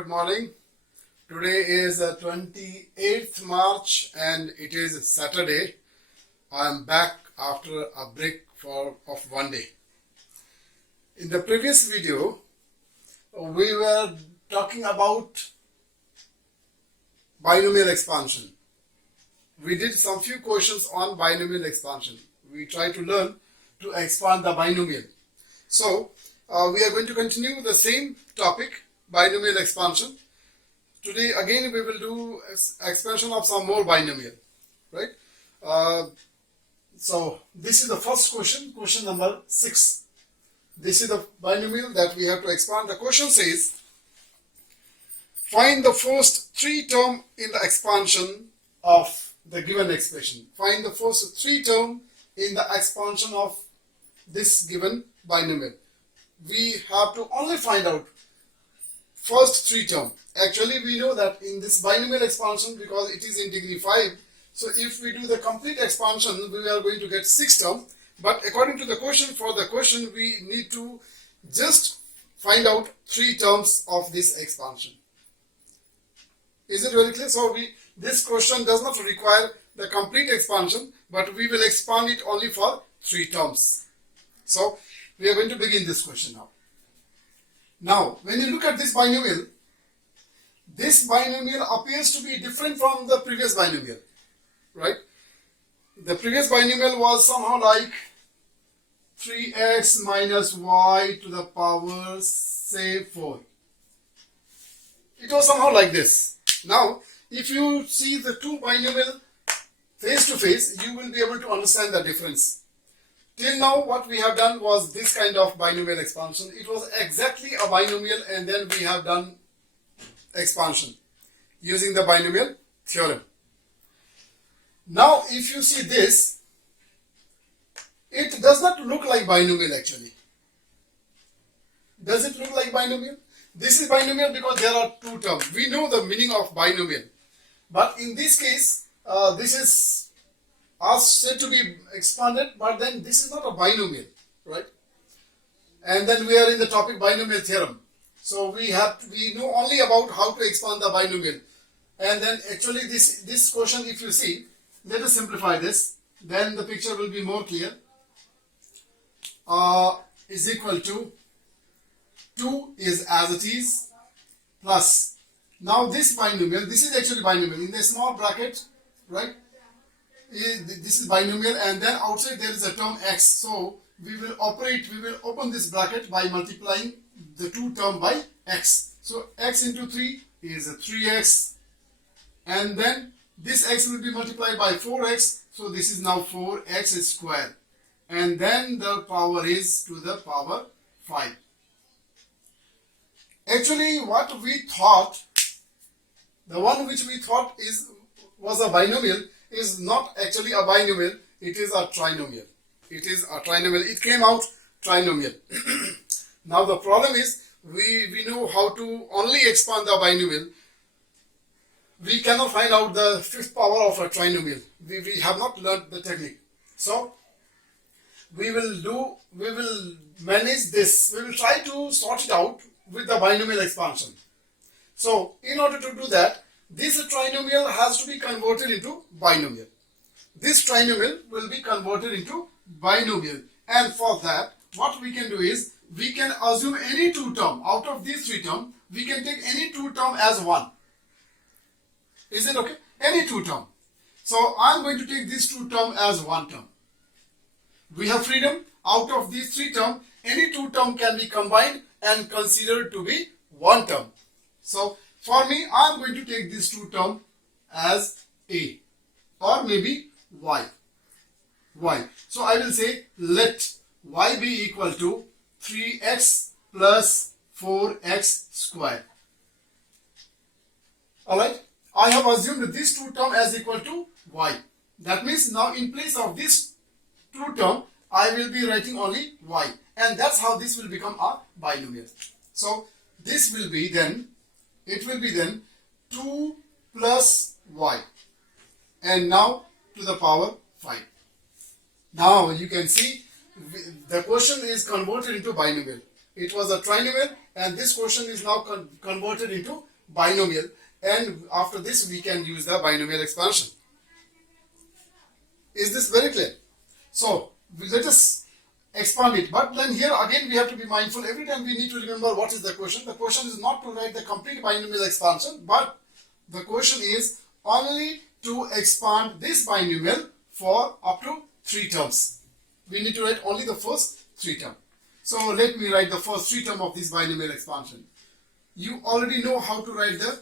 good morning. Today is 28th March and it is Saturday. I am back after a break of one day. In the previous video, we were talking about binomial expansion. We did some few questions on binomial expansion. We tried to learn to expand the binomial. So, we are going to continue the same topic, binomial expansion. Today again we will do expansion of some more binomial, right? So this is the first question, question number 6. This is the binomial that we have to expand. The question says, find the first 3 term in the expansion of the given expression. Find the first 3 term in the expansion of this given binomial. We have to only find out first 3 term. Actually, we know that in this binomial expansion, because it is in degree 5, so if we do the complete expansion, we are going to get 6 term. But according to the question, for the question, we need to just find out 3 terms of this expansion. Is it very clear? So this question does not require the complete expansion, but we will expand it only for 3 terms. So we are going to begin this question now. Now, when you look at this binomial appears to be different from the previous binomial, right? The previous binomial was somehow like 3x minus y to the power, say, 4. It was somehow like this. Now, if you see the 2 binomial face to face, you will be able to understand the difference. Till now, what we have done was this kind of binomial expansion. It was exactly a binomial, and then we have done expansion using the binomial theorem. Now, if you see this, it does not look like binomial actually. Does it look like binomial? This is binomial because there are 2 terms. We know the meaning of binomial. But in this case, this is said to be expanded, but then this is not a binomial, right? And then we are in the topic binomial theorem. So we know only about how to expand the binomial. And then actually this question, if you see, let us simplify this, then the picture will be more clear. Is equal to 2 is as it is plus. Now this binomial, this is actually binomial in the small bracket, right? This is binomial, and then outside there is a term x. So we will open this bracket by multiplying the 2 term by x. So x into 3 is a 3x, and then this x will be multiplied by 4x. So this is now 4x square, and then the power is to the power 5. Actually, what we thought, the one which we thought was a binomial, is not actually a binomial, it is a trinomial. It is a trinomial. It came out trinomial. Now the problem is, we know how to only expand the binomial. We cannot find out the 5th power of a trinomial. We have not learned the technique. So we will manage this. We will try to sort it out with the binomial expansion. So in order to do that, this trinomial has to be converted into binomial. This trinomial will be converted into binomial. And for that, what we can do is, we can assume any 2 term. Out of these 3 terms, we can take any 2 term as 1. Is it okay? Any 2 term. So I am going to take these 2 term as 1 term. We have freedom. Out of these 3 term, any 2 term can be combined and considered to be 1 term. So for me, I am going to take these 2 terms as A, or maybe Y. So I will say, let Y be equal to 3x plus 4x square. Alright, I have assumed these 2 terms as equal to Y. That means now in place of this 2 term, I will be writing only Y. And that's how this will become a binomial. So this will be then, it will be then 2 plus y, and now to the power 5. Now you can see the question is converted into binomial. It was a trinomial, and this question is now converted into binomial, and after this we can use the binomial expansion. Is this very clear? So let us expand it, but then here again we have to be mindful. Every time we need to remember what is the question. The question is not to write the complete binomial expansion, but the question is only to expand this binomial for up to 3 terms. We need to write only the first 3 terms. So let me write the first 3 terms of this binomial expansion. You already know how to write the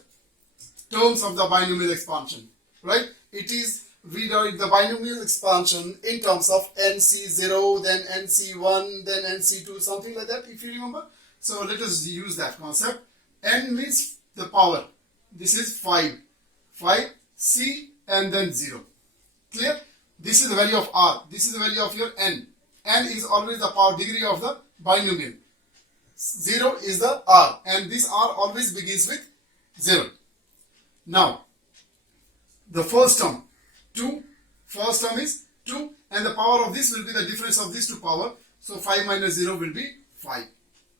terms of the binomial expansion, right? It is, we write the binomial expansion in terms of NC0, then NC1, then NC2, something like that, if you remember. So let us use that concept. N means the power. This is 5. 5, C, and then 0. Clear? This is the value of R. This is the value of your N. N is always the power degree of the binomial. 0 is the R, and this R always begins with 0. Now, the first term, 2, first term is 2, and the power of this will be the difference of these two power. So 5 minus 0 will be 5,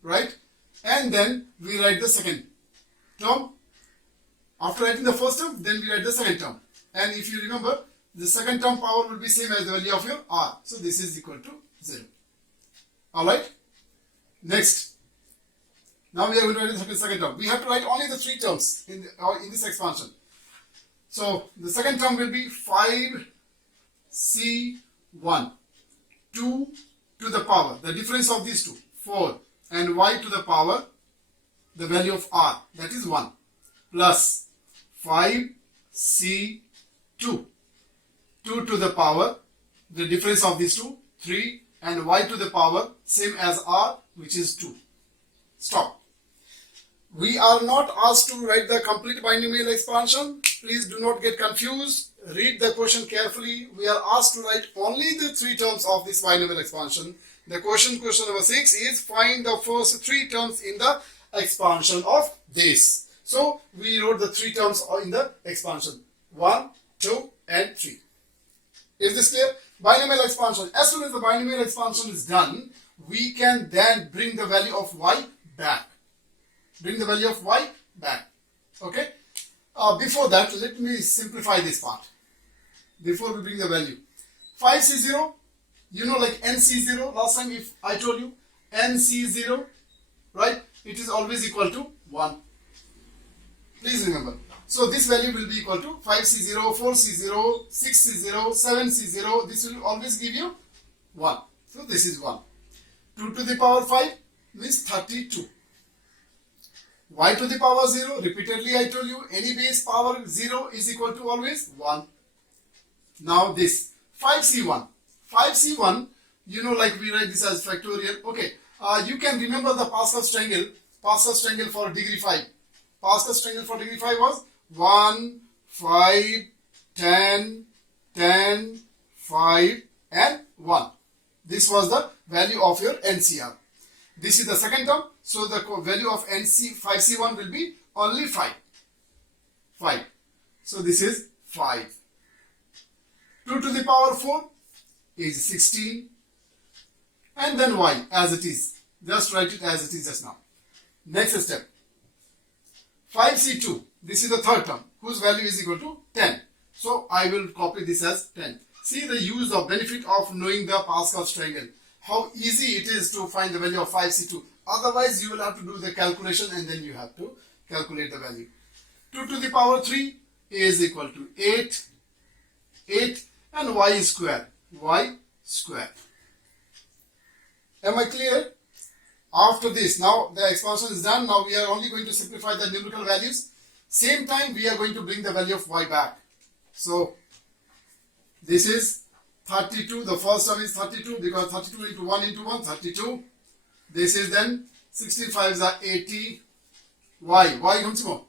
right? And then we write the second term. After writing the first term, then we write the second term. And if you remember, the second term power will be same as the value of your R. So this is equal to 0. Alright? Next. Now we are going to write the second term. We have to write only the 3 terms in this expansion. So the second term will be 5C1. 2 to the power. The difference of these two, 4. And y to the power, the value of R, that is 1. Plus 5C2. 2 to the power, the difference of these two, 3, and y to the power, same as R, which is 2. Stop. We are not asked to write the complete binomial expansion. Please do not get confused. Read the question carefully. We are asked to write only the 3 terms of this binomial expansion. The question number 6 is find the first 3 terms in the expansion of this. So we wrote the 3 terms in the expansion. 1, 2, and 3. Is this clear? Binomial expansion. As soon as the binomial expansion is done, we can then bring the value of y back. Bring the value of y back. Okay? Before that, let me simplify this part. Before we bring the value. 5C0, you know, like NC0, last time if I told you, NC0, right? It is always equal to 1. Please remember. So this value will be equal to 5C0, 4C0, 6C0, 7C0. This will always give you 1. So this is 1. 2 to the power 5 means 32. Y to the power 0, repeatedly I told you, any base power 0 is equal to always 1. Now this 5C1. 5C1, you know, like we write this as factorial. Okay, you can remember the Pascal's triangle. Pascal's triangle for degree 5. Pascal's triangle for degree 5 was 1, 5, 10, 10, 5, and 1. This was the value of your NCR. This is the second term. So the value of NC 5C1 will be only 5. 5. So this is 5. 2 to the power 4 is 16. And then y as it is. Just write it as it is just now. Next step. 5C2. This is the third term whose value is equal to 10. So I will copy this as 10. See the use of benefit of knowing the Pascal's triangle. How easy it is to find the value of 5C2. Otherwise you will have to do the calculation and then you have to calculate the value. 2 to the power 3 is equal to 8. 8 and y square. Y square. Am I clear? After this, now the expansion is done. Now we are only going to simplify the numerical values. Same time we are going to bring the value of y back. So this is 32. The first term is 32 because 32 into 1 into 1, 32. This is then 16 5s are 80. Y comes more.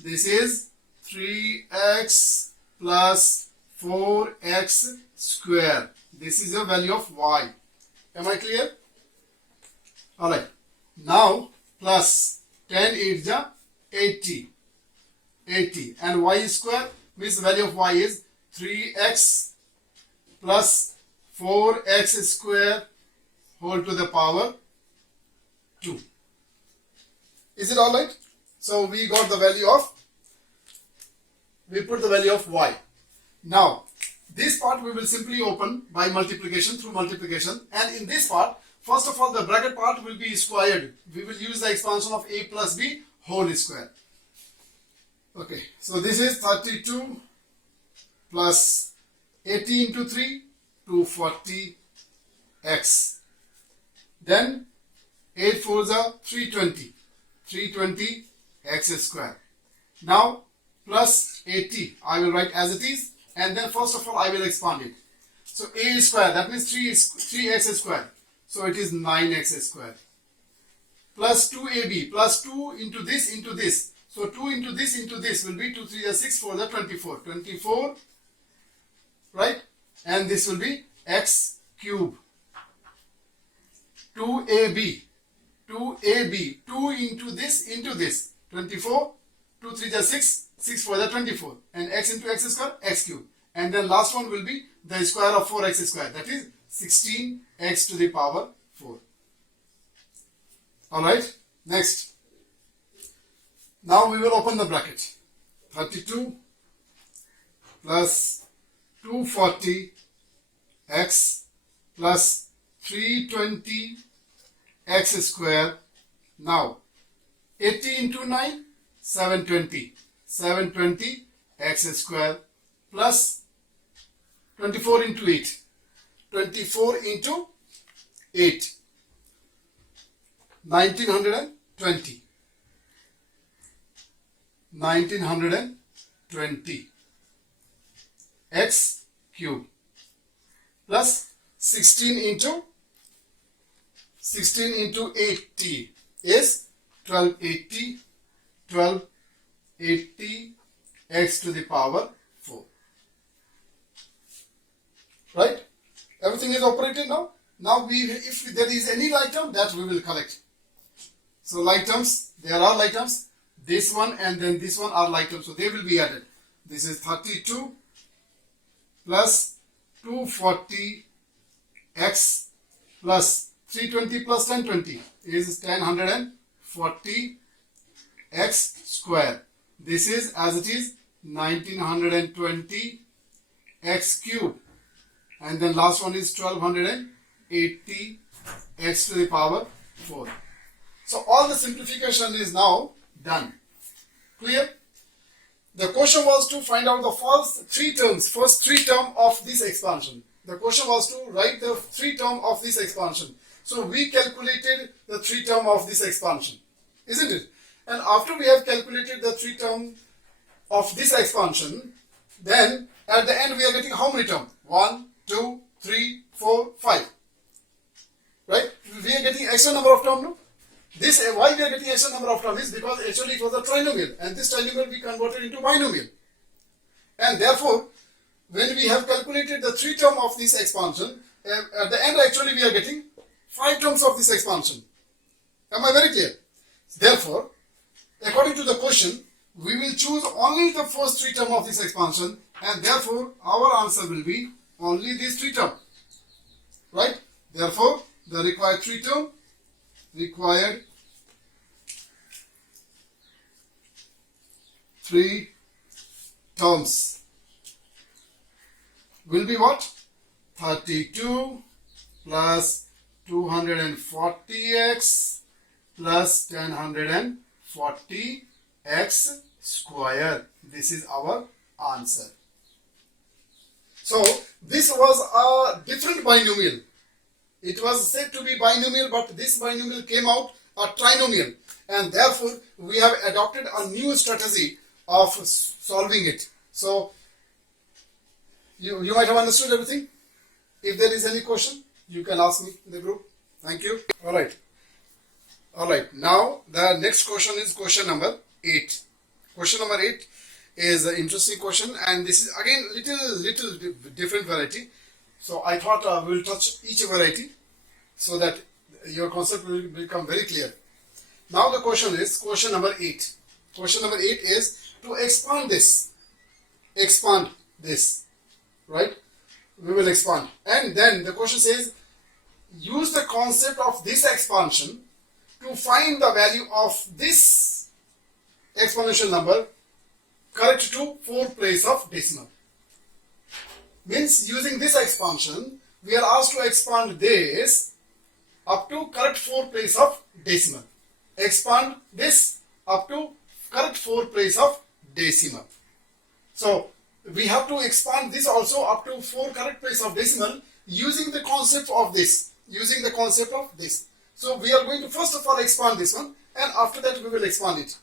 This is 3x plus 4x square. This is the value of y. Am I clear? Alright. Now plus 10 is 80. 80. And y square means the value of y is 3x plus 4x square whole to the power 2. Is it alright? So we got the value of, we put the value of y. Now, this part we will simply open by multiplication, through multiplication, and in this part, first of all, the bracket part will be squared. We will use the expansion of a plus b whole square. Okay, so this is 32 plus 80 into 3, 240x. Then 8 4s are 320, 320x square. Now plus 80, I will write as it is, and then first of all I will expand it. So a square, that means 3x square. So it is 9x square. Plus 2ab, plus 2 into this, into this. So 2 into this will be 2 3 6 4 24. 24, right? And this will be x cube. 2ab, 2ab, 2 into this, 24, 2 3 6, 6 4 24, and x into x square, x cube. And then last one will be the square of 4x square, that is 16x to the power 4. Alright, next. Now we will open the bracket. 32 plus 240x plus 320x square. Now 80 into 9, 720. 720x square plus 24 into 8. 24 into 8. 1920. 1920 x cube plus 16 into 80 is 1280. 1280 x to the power 4. Right? Everything is operated now. Now if there is any like term, that we will collect. So like terms, there are like terms. This one and then this one are like terms, so they will be added. This is 32 plus 240x plus 320 plus 1020 is 1040x square. This is as it is 1920x cube, and then last one is 1280x to the power 4. So all the simplification is now done. Clear? The question was to find out the first three terms of this expansion. The question was to write the three term of this expansion. So we calculated the three term of this expansion, isn't it? And after we have calculated the three term of this expansion, then at the end we are getting how many terms? 1, 2, 3, 4, 5. Right? We are getting extra number of terms now. This, why we are getting extra number of terms is because actually it was a trinomial, and this trinomial we converted into binomial. And therefore, when we have calculated the three term of this expansion, at the end actually we are getting 5 terms of this expansion. Am I very clear? Therefore, according to the question, we will choose only the first 3 term of this expansion, and therefore our answer will be only these 3 terms. Right? Therefore, the required 3 term, required 3 terms will be what? 32 plus 240x plus 1040x square. This is our answer. So this was a different binomial. It was said to be binomial, but this binomial came out a trinomial, and therefore we have adopted a new strategy of solving it. So you might have understood everything. If there is any question, you can ask me in the group. Thank you. All right. Now the next question is question number 8. Question number 8 is an interesting question, and this is again little different variety. So I thought we will touch each variety so that your concept will become very clear. Now the question is question number 8. Question number 8 is to expand this. Expand this, right? We will expand, and then the question says use the concept of this expansion to find the value of this exponential number correct to fourth place of decimal. Means using this expansion, we are asked to expand this up to correct fourth place of decimal. Expand this up to correct fourth place of decimal. So we have to expand this also up to 4 correct place of decimal using the concept of this. Using the concept of this. So we are going to first of all expand this one, and after that we will expand it.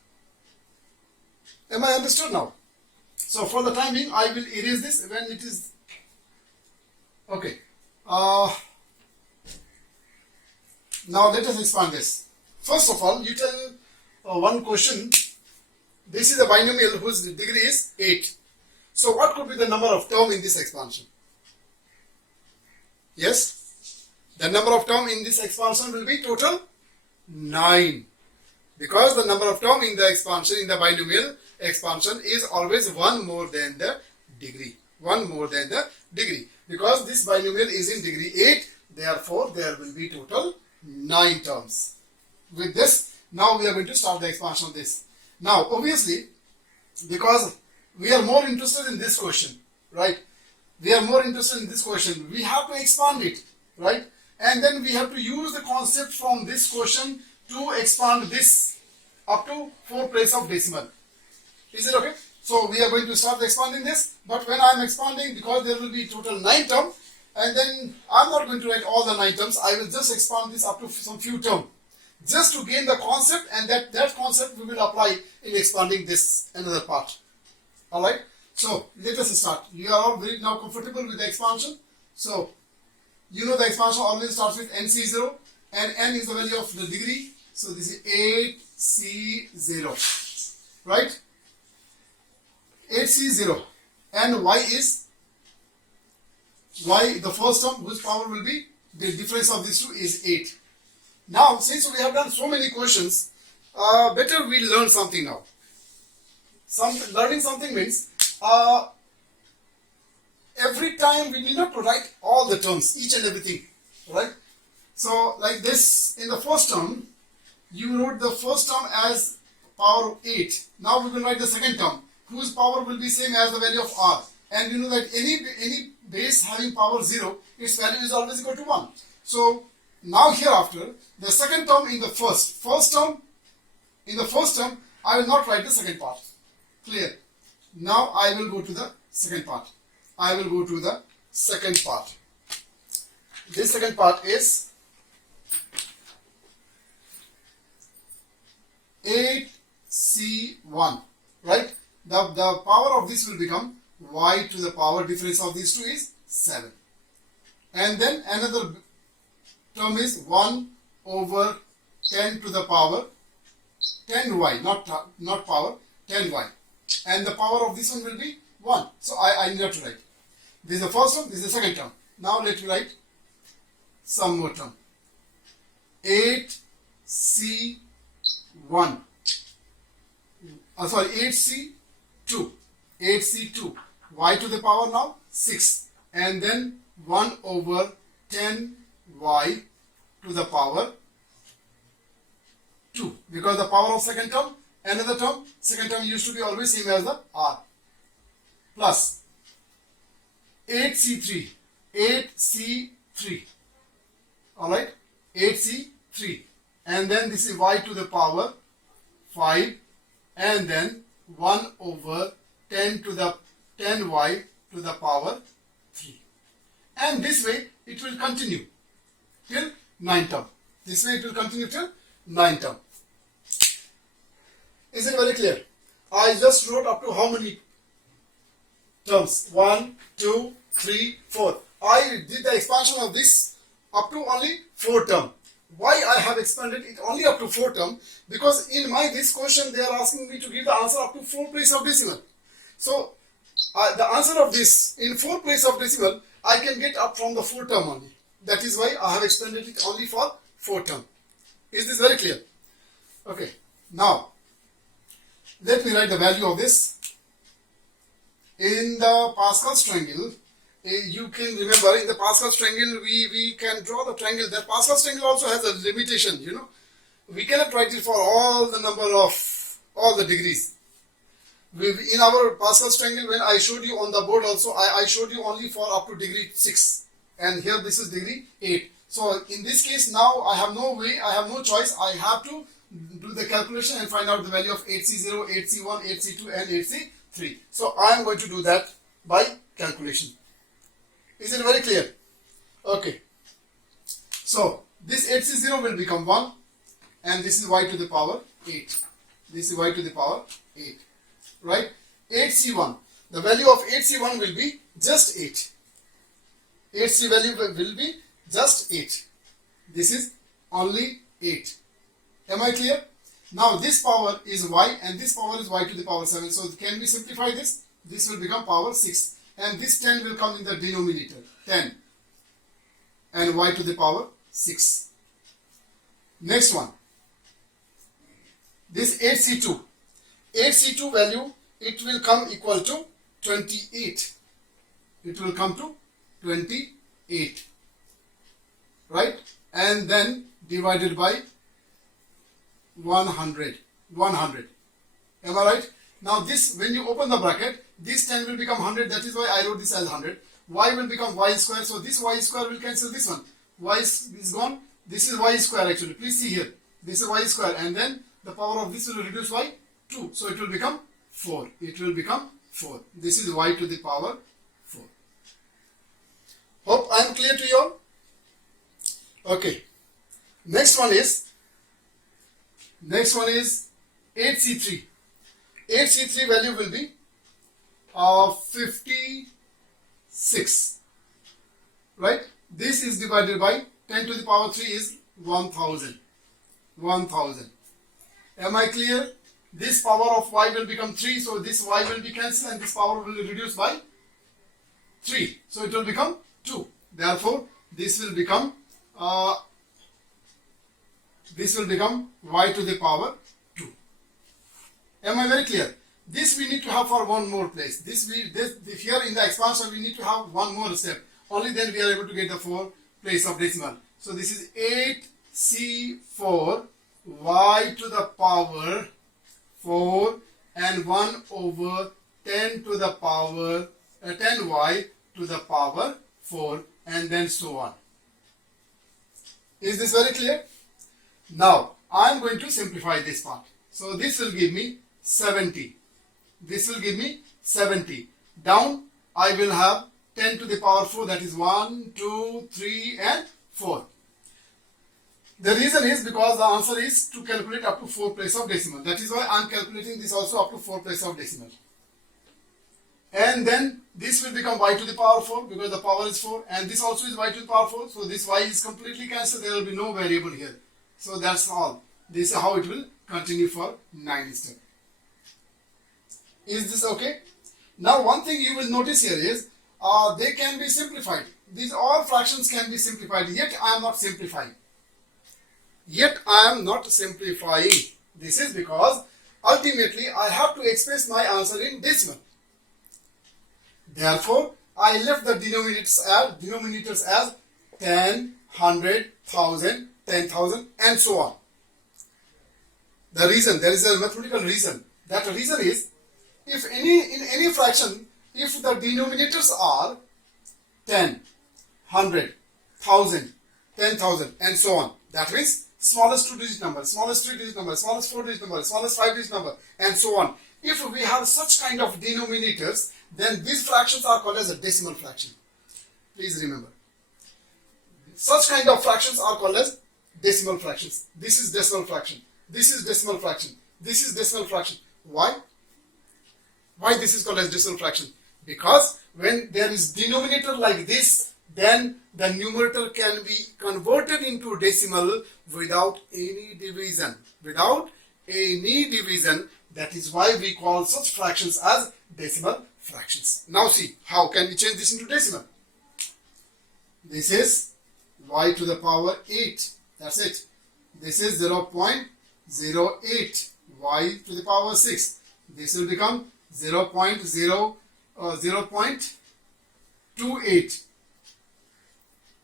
Am I understood now? So for the time being, I will erase this when it is okay. Now let us expand this. First of all, you tell one question. This is a binomial whose degree is 8. So what could be the number of term in this expansion? Yes? The number of term in this expansion will be total 9. Because the number of term in the expansion, in the binomial expansion, is always 1 more than the degree. 1 more than the degree. Because this binomial is in degree 8, therefore there will be total 9 terms. With this, now we are going to start the expansion of this. Now, obviously, because we are more interested in this question, right? We are more interested in this question. We have to expand it, right? And then we have to use the concept from this question to expand this up to 4 place of decimal. Is it okay? So we are going to start expanding this. But when I am expanding, because there will be total 9 terms, and then I am not going to write all the 9 terms. I will just expand this up to some few terms, just to gain the concept, and that concept we will apply in expanding this another part. Alright, so let us start. You are all very now comfortable with the expansion. So you know the expansion always starts with NC0, and N is the value of the degree. So this is 8C0, right? 8C0, and Y is Y, the first term whose power will be, the difference of these two is 8. Now, since we have done so many questions, better we learn something now. Learning something means every time we need not to write all the terms, each and everything, right? So like this, in the first term, you wrote the first term as power of 8. Now we will write the second term, whose power will be same as the value of r. And you know that any base having power 0, its value is always equal to 1. So now hereafter, the second term in the first term, I will not write the second part. Clear? Now I will go to the second part. I will go to the second part. This second part is 8C1, right? The power of this will become y to the power, difference of these two is 7. And then another term is 1 over 10 to the power 10y, not power, 10y. And the power of this one will be 1. So I need to write. This is the first term, this is the second term. Now let me write some more term. 8C1. 8C2. 8C2. Y to the power now 6. And then 1 over 10y to the power 2. Because the power of second term, another term, second term used to be always same as the r. Plus 8C3. 8C3. Alright? 8C3. And then this is y to the power 5. And then 1 over 10 to the 10y to the power 3. And this way it will continue till 9 term. This way it will continue till 9 term. Is it very clear? I just wrote up to how many terms? 1, 2, 3, 4. I did the expansion of this up to only 4 term. Why I have expanded it only up to 4 term? Because in this question they are asking me to give the answer up to 4 place of decimal. So the answer of this in 4 place of decimal I can get up from the 4 term only. That is why I have extended it only for 4 term. Is this very clear? Okay. Now let me write the value of this. In the Pascal's triangle, you can remember in the Pascal's triangle we can draw the triangle. That Pascal's triangle also has a limitation, you know. We cannot write it for all the number of all the degrees. In our Pascal's triangle, when I showed you on the board also, I showed you only for up to degree 6. And here this is degree 8. So in this case now I have no way, I have no choice. I have to do the calculation and find out the value of 8C0, 8C1, 8C2 and 8C3. So I am going to do that by calculation. Is it very clear? Okay. So this 8C0 will become 1 and this is y to the power 8. This is y to the power 8. Right? 8C1. The value of 8C1 will be just 8. 8C value will be just 8. This is only 8. Am I clear? Now this power is y and this power is y to the power 7. So can we simplify this? This will become power 6. And this 10 will come in the denominator. 10. And y to the power 6. Next one. This 8C2. 8C2 value, it will come equal to 28. It will come to 28. Right? And then divided by 100. 100. Am I right? Now this, when you open the bracket, this 10 will become 100. That is why I wrote this as 100. Y will become y square. So this y square will cancel this one. Y is gone. This is y square actually. Please see here. This is y square. And then the power of this will reduce by 2. So it will become 4. It will become 4. This is y to the power 4. Hope I am clear to you all. Okay. Next one is 8C3. 8C3 value will be 56. Right? This is divided by 10 to the power 3 is 1000. 1000. Am I clear? This power of y will become 3. So this y will be cancelled and this power will reduce by 3. So it will become 2. Therefore, this will become y to the power 2. Am I very clear? This we need to have for one more place. This here in the expansion we need to have one more step. Only then we are able to get the 4 place of decimal. So this is 8C4 y to the power 4 and 1 over 10 to the power 10y to the power 4 and then so on. Is this very clear? Now I am going to simplify this part. So this will give me 70. This will give me 70. Down I will have 10 to the power 4, that is 1, 2, 3 and 4. The reason is because the answer is to calculate up to 4 place of decimal. That is why I am calculating this also up to 4 place of decimal. And then this will become y to the power 4 because the power is 4 and this also is y to the power 4. So this y is completely cancelled. There will be no variable here. So that's all. This is how it will continue for 9 steps. Is this okay? Now one thing you will notice here is they can be simplified. These all fractions can be simplified. Yet I am not simplifying. Yet I am not simplifying. This is because ultimately I have to express my answer in decimal. Therefore, I left the denominators as 10, 100, 1000, 10,000 and so on. The reason, there is a mathematical reason. That reason is, if in any fraction, if the denominators are 10, 100, 1000, 10,000 and so on, that means smallest 2-digit number, smallest 3-digit number, smallest 4-digit number, smallest 5-digit number and so on. If we have such kind of denominators, then these fractions are called as a decimal fraction. Please remember. Such kind of fractions are called as decimal fractions. This is decimal fraction. This is decimal fraction. This is decimal fraction. Why? Why this is called as decimal fraction? Because when there is denominator like this, then the numerator can be converted into decimal without any division. Without any division. That is why we call such fractions as decimal fractions. Now see, how can we change this into decimal? This is y to the power 8. That's it. This is 0.08 y to the power 6. This will become 0.28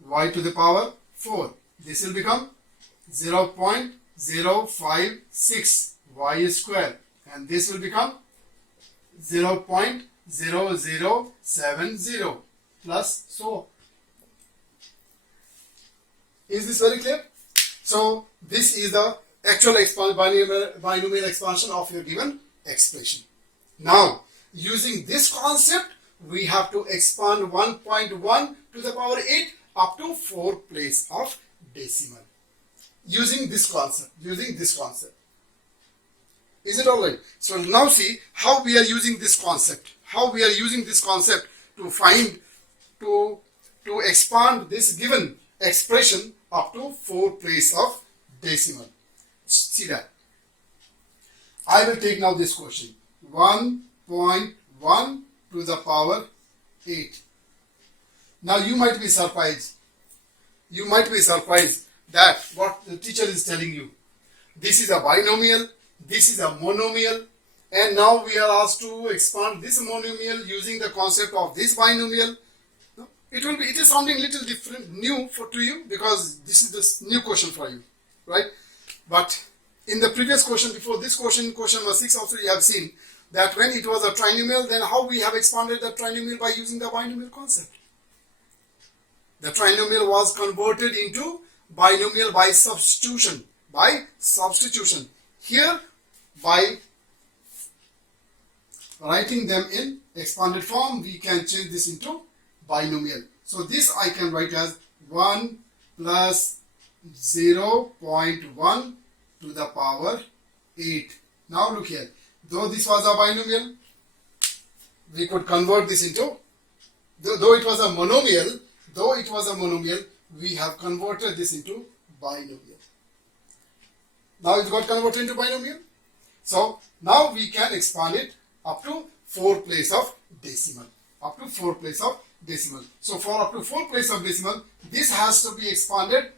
y to the power 4. This will become 0.056 y square. and this will become 0.0070 plus so. Is this very clear? So this is the actual binomial expansion of your given expression. Now using this concept, we have to expand 1.1 to the power 8 up to 4 place of decimal. Using this concept. Is it alright? So now see how we are using this concept. To find, to expand this given expression up to 4 place of decimal. See that. I will take now this question. 1.1 to the power 8. Now you might be surprised. That what the teacher is telling you. This is a binomial, this is a monomial, and now we are asked to expand this monomial using the concept of this binomial. It is something little different, new to you, because this is this new question for you, right? But in the previous question, before this question number 6 also, you have seen that when it was a trinomial, then how we have expanded the trinomial by using the binomial concept. The trinomial was converted into binomial by substitution. Here, by writing them in expanded form, we can change this into binomial. So this I can write as 1 plus 0.1 to the power 8. Now look here. Though this was a binomial, we could convert this into, though it was a monomial, we have converted this into binomial. Now it got converted into binomial. So now we can expand it up to 4 place of decimal. So for up to 4 place of decimal, this has to be expanded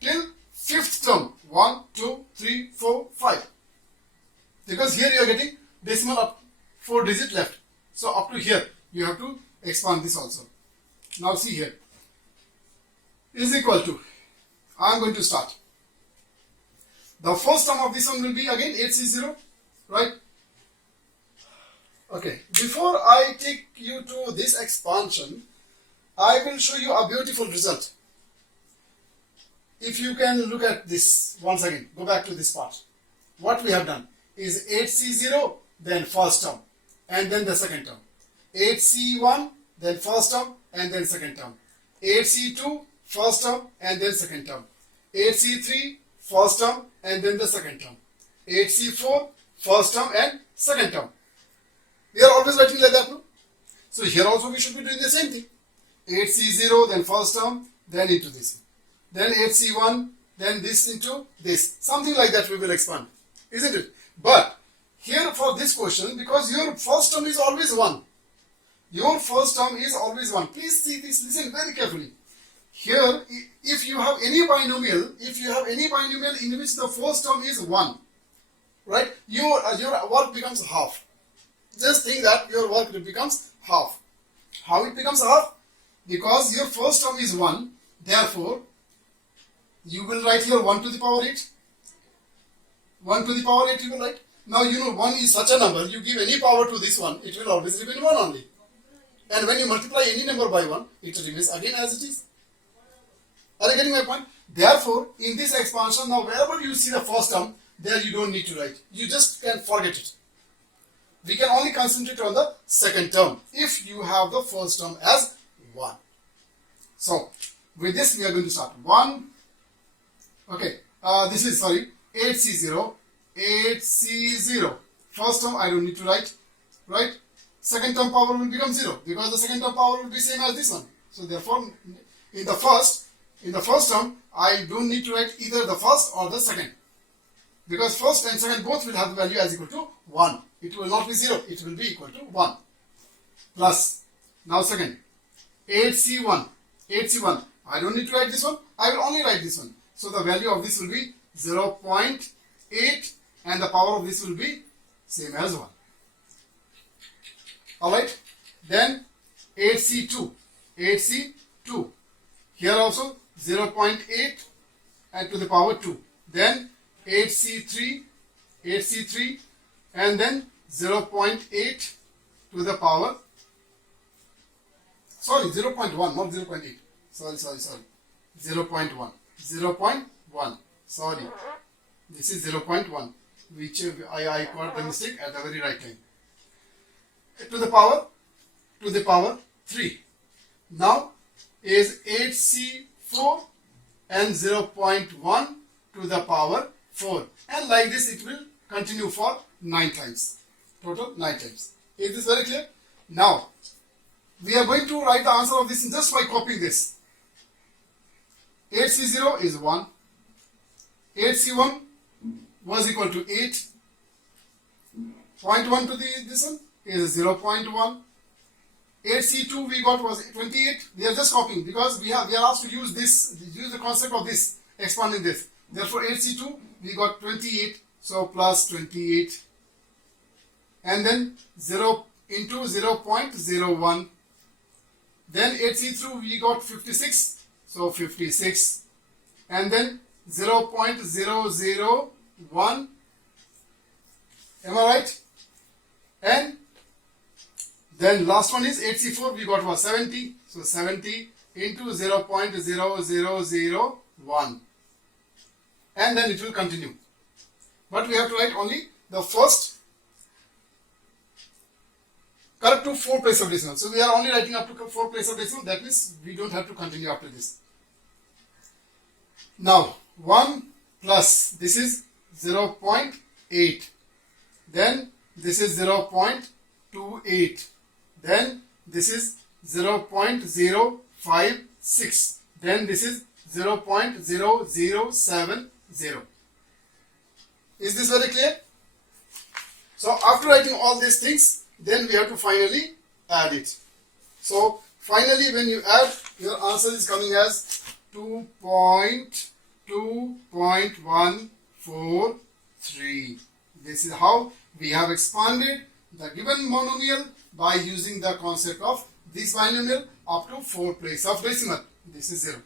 till 5th term. 1, 2, 3, 4, 5. Because here you are getting decimal up 4 digit left. So up to here you have to expand this also. Now see here. Is equal to, I am going to start. The first term of this one will be again 8C0, right? Okay, before I take you to this expansion, I will show you a beautiful result. If you can look at this once again, go back to this part. What we have done is 8C0, then first term, and then the second term. 8C1, then first term, and then second term. 8C2, first term, and then second term. 8C3, first term, and then the second term. 8C4, first term and second term. We are always writing like that, no? So here also we should be doing the same thing. 8C0, then first term, then into this. Then 8C1, then this into this. Something like that we will expand, isn't it? But here for this question, because your first term is always 1. Please see this, listen very carefully. Here, if you have any binomial, in which the first term is 1, right? Your work becomes half. Just think that your work becomes half. How it becomes half? Because your first term is 1, therefore, you will write here 1 to the power 8. 1 to the power 8 you will write. Now you know 1 is such a number, you give any power to this one, it will always remain 1 only. And when you multiply any number by 1, it remains again as it is. Are you getting my point? Therefore, in this expansion, now wherever you see the first term, there you don't need to write. You just can forget it. We can only concentrate on the second term if you have the first term as 1. So, with this we are going to start. 1, okay, this is, 8C0. 8C0. First term I don't need to write, right? Second term power will become 0 because the second term power will be same as this one. So therefore, in the first term, I don't need to write either the first or the second. Because first and second both will have the value as equal to 1. It will not be 0, it will be equal to 1. Plus, now second, 8C1. 8C1, I don't need to write this one, I will only write this one. So the value of this will be 0.8 and the power of this will be same as 1. Alright, then 8C2. 8C2. Here also 0.8 and to the power 2. Then 8C3, and then 0.8 to the power, sorry, 0.1, not 0.8, sorry, 0.1, 0.1, sorry, this is 0.1, which I got the mistake at the very right time, to the power 3. Now is 8C4 and 0.1 to the power 4, and like this it will continue for 9 times, total 9 times. Is this very clear? Now we are going to write the answer of this just by copying this. 8C0 is 1, 8C1 was equal to 8, 0.1 to this one is 0.1, 8C2 we got was 28. We are just copying because we are asked to use the concept of this, expanding this. Therefore 8C2 we got 28, so plus 28, and then 0 into 0.01. Then 8C3 we got 56, so 56, and then 0.001. Am I right? And then last one is 8C4 we got was 70, so 70 into 0.0001, and then it will continue. But we have to write only the first correct to 4 place of decimal. So we are only writing up to 4 place of decimal. That means we don't have to continue after this. Now 1 plus this is 0.8. Then this is 0.28. Then this is 0.056. Then this is 0.0070. Is this very clear? So after writing all these things, then we have to finally add it. So finally when you add, your answer is coming as 2.143. This is how we have expanded the given monomial by using the concept of this binomial up to 4 place of decimal. This is 0.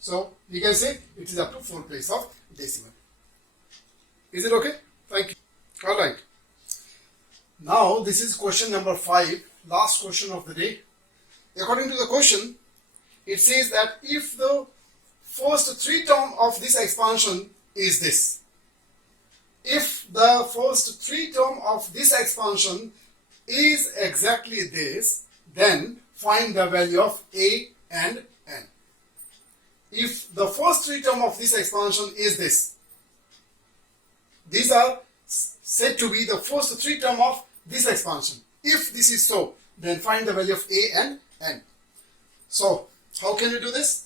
So we can say it is up to 4 place of decimal. Is it okay? Thank you. Alright. Now this is question number 5, last question of the day. According to the question, it says that if the first 3 term of this expansion is this, if the first 3 term of this expansion is exactly this, then find the value of a and n. If the first 3 term of this expansion is this, these are said to be the first 3 term of this expansion. If this is so, then find the value of a and n. So how can you do this?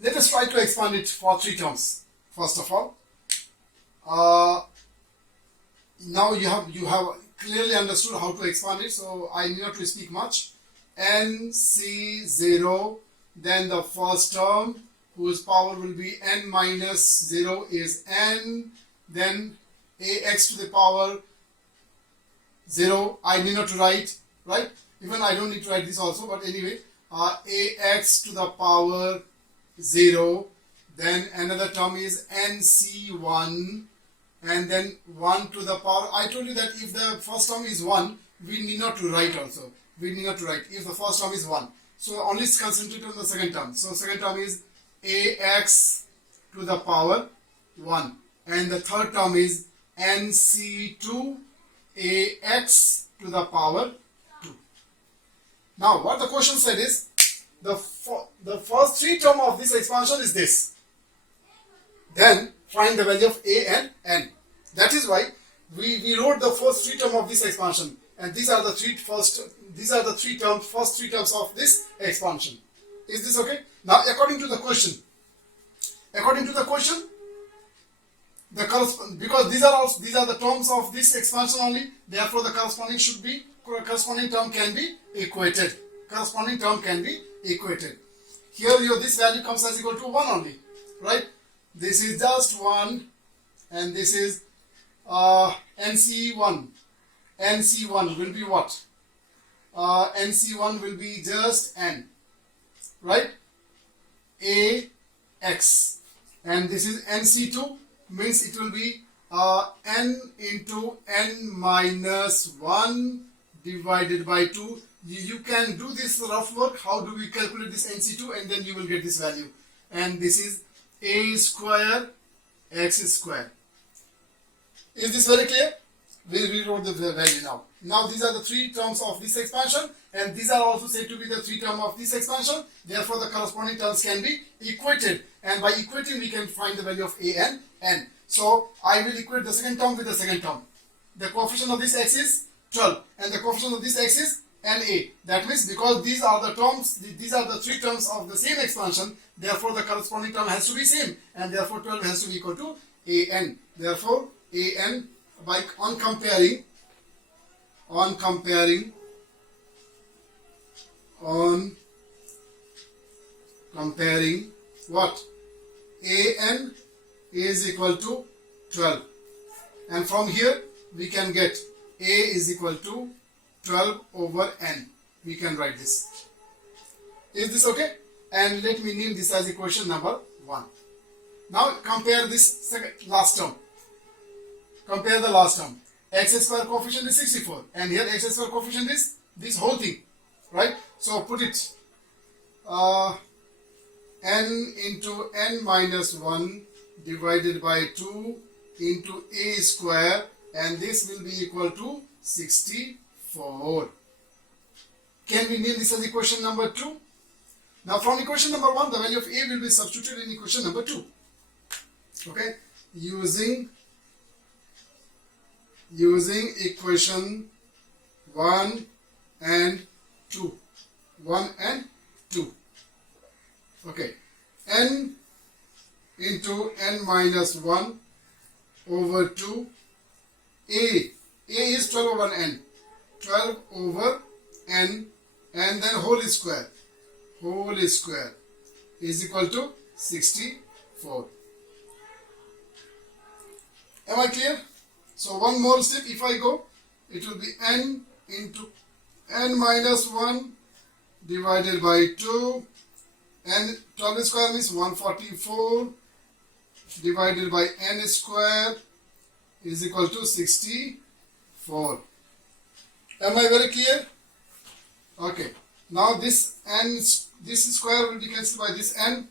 Let us try to expand it for 3 terms. First of all, now you have clearly understood how to expand it, so I need not to speak much. NC0, then the first term whose power will be n minus 0 is n, then ax to the power 0, I need not to write, right? Even I don't need to write this also, but anyway, ax to the power 0, then another term is nc1, and then 1 to the power. I told you that if the first term is 1, we need not to write also. We need not to write if the first term is 1. So only concentrate on the second term. So second term is ax to the power 1, and the third term is nc2 ax to the power 2. Now what the question said is the first 3 term of this expansion is this. Then find the value of a and n. That is why we wrote the first 3 term of this expansion, and these are the first 3 terms of this expansion. Is this okay? Now according to the question, because these are the terms of this expansion only, therefore the corresponding term can be equated. Here this value comes as equal to 1 only, right? This is just 1, and this is NC1. NC1 will be what? NC1 will be just n, right? Ax, and this is NC2 means it will be n into n minus 1 divided by 2. You can do this rough work. How do we calculate this NC2, and then you will get this value. And this is a square x square. Is this very clear? We rewrote the value now. Now these are the three terms of this expansion, and these are also said to be the three terms of this expansion. Therefore, the corresponding terms can be equated, and by equating we can find the value of a and n. So I will equate the second term with the second term. The coefficient of this x is 12, and the coefficient of this x is na. That means because these are the terms, these are the three terms of the same expansion, therefore the corresponding term has to be same, and therefore 12 has to be equal to an. Therefore an, by on comparing what? An is equal to 12, and from here we can get a is equal to 12 over n. We can write this. Is this okay? And let me name this as equation number 1. Now compare this last term. Compare the last term. X square coefficient is 64, and here x square coefficient is this whole thing, right? So put it n into n minus 1 divided by 2 into a square, and this will be equal to 64. Can we name this as equation number 2? Now from equation number 1, the value of a will be substituted in equation number 2. Okay, using equation 1 and 2. 1 and 2. Okay, n into n minus 1 over 2. A is 12 over n. 12 over n, and then whole square. Whole square is equal to 64. Am I clear? So one more step, if I go, it will be n into n minus 1 divided by 2, and 12 square means 144 divided by n square is equal to 64. Am I very clear? Okay. Now this n, this square will be cancelled by this n,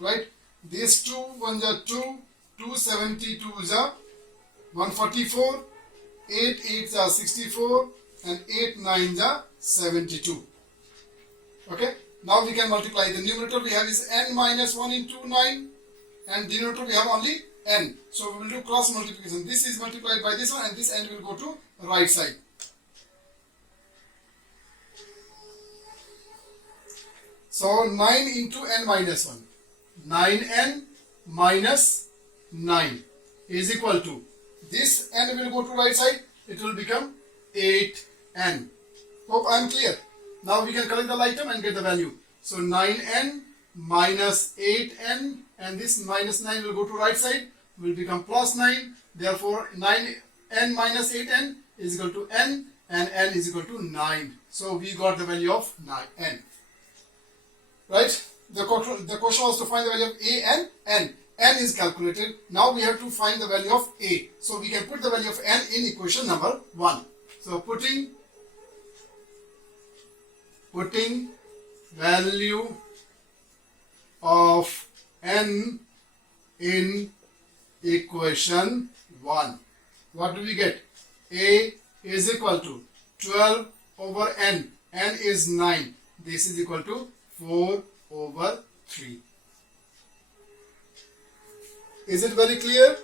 right? This 2, 1 is 2, 272 is 144, 8 8 is 64, and 8 9 is 72. Okay. Now we can multiply. The numerator we have is n minus 1 into 9, and denominator we have only n. So we will do cross multiplication. This is multiplied by this one, and this n will go to right side. So 9 into n minus 1. 9n minus 9 is equal to, this n will go to right side. It will become 8n. Hope I am clear. Now we can collect the item and get the value. So 9n minus 8n, and this minus 9 will go to right side, will become plus 9. Therefore 9n minus 8n is equal to n, and n is equal to 9. So we got the value of 9n. Right? The question was to find the value of a and n. N is calculated. Now we have to find the value of a. So we can put the value of n in equation number 1. So putting value of n in equation 1. What do we get? A is equal to 12 over n. N is 9. This is equal to 4 over 3. Is it very clear?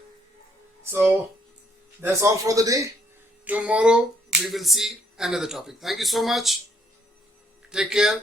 So that's all for the day. Tomorrow we will see another topic. Thank you so much. Take care.